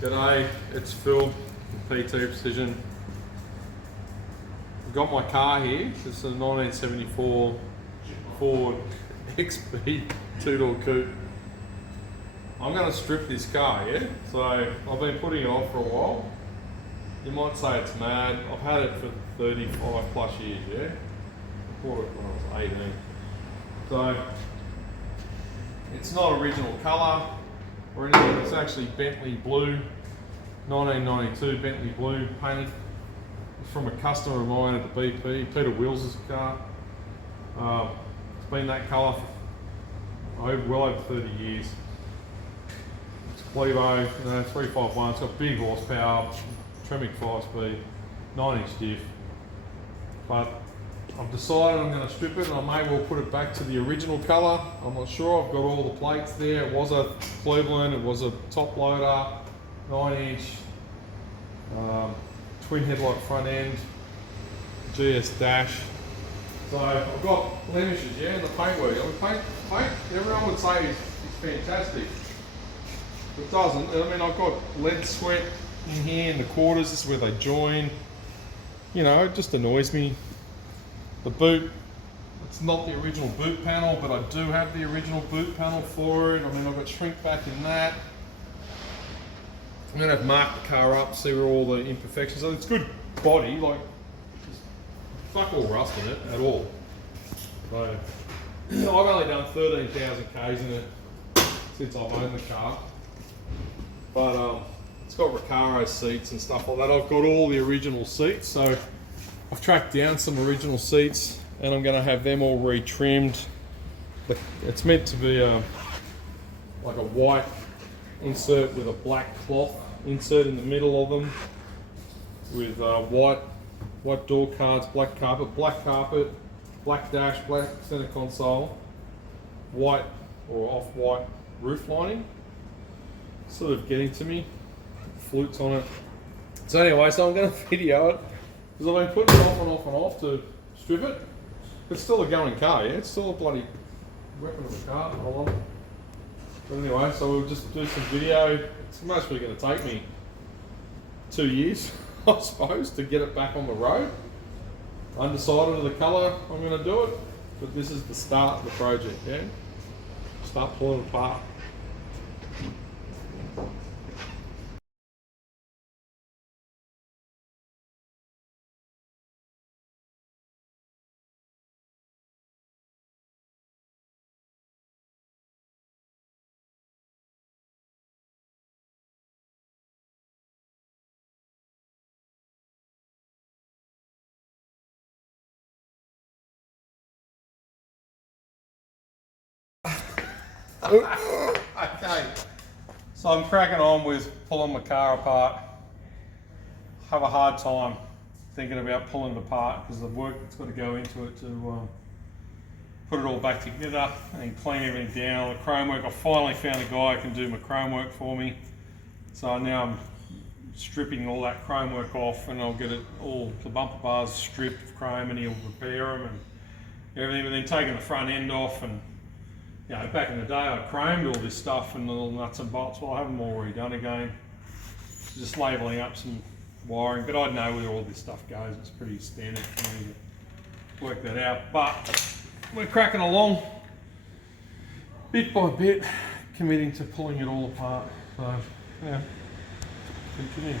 G'day, it's Phil from PT Precision. I've got my car here. This is a 1974 Ford XB two-door coupe. I'm going to strip this car, yeah? So I've been putting it off for a while. You might say it's mad. I've had it for 35 plus years, yeah? I bought it when I was 18. So it's not original colour or anything. It's actually Bentley blue, 1992 Bentley blue, painted from a customer of mine at the BP, Peter Wills' car. It's been that colour for well over 30 years. It's Clevo, 351, it's got big horsepower, Tremec 5-speed, 9-inch diff. But I've decided I'm going to strip it and I may well put it back to the original colour. I'm not sure. I've got all the plates there. It was a Cleveland, it was a top loader, 9-inch, twin headlight front end, GS dash. So I've got blemishes, yeah, in the paintwork. I mean, paint, everyone would say is fantastic. It doesn't. I mean, I've got lead sweat in here in the quarters. This is where they join. You know, it just annoys me. The boot, it's not the original boot panel, but I do have the original boot panel for it. I mean, I've got shrink back in that. I'm gonna have to mark the car up, see where all the imperfections are. It's good body, like, fuck all rust in it at all. So, I've only done 13,000 Ks in it since I've owned the car. But it's got Recaro seats and stuff like that. I've got all the original seats, so I've tracked down some original seats and I'm going to have them all retrimmed. It's meant to be like a white insert with a black cloth insert in the middle of them, with white door cards, black carpet, black dash, black center console, white or off-white roof lining. Sort of getting to me, flutes on it. So anyway, so I'm going to video it because I've been putting it off and off and off to strip it. It's still a going car, yeah? It's still a bloody weapon of a car. Hold on. But anyway, so we'll just do some video. It's mostly going to take me 2 years, I suppose, to get it back on the road. Undecided of the colour I'm going to do it, but this is the start of the project, yeah? Start pulling it apart. Okay, so I'm cracking on with pulling my car apart. Have a hard time thinking about pulling it apart because the work that's got to go into it to put it all back together and clean everything down. The chrome work, I finally found a guy who can do my chrome work for me. So now I'm stripping all that chrome work off and I'll get it all, the bumper bars stripped of chrome and he'll repair them and everything, but then taking the front end off. And you know, back in the day I chromed all this stuff and the little nuts and bolts. Well, I have them all redone again. Just labelling up some wiring, but I know where all this stuff goes. It's pretty standard for me to work that out. But we're cracking along, bit by bit, committing to pulling it all apart. So, yeah, continue.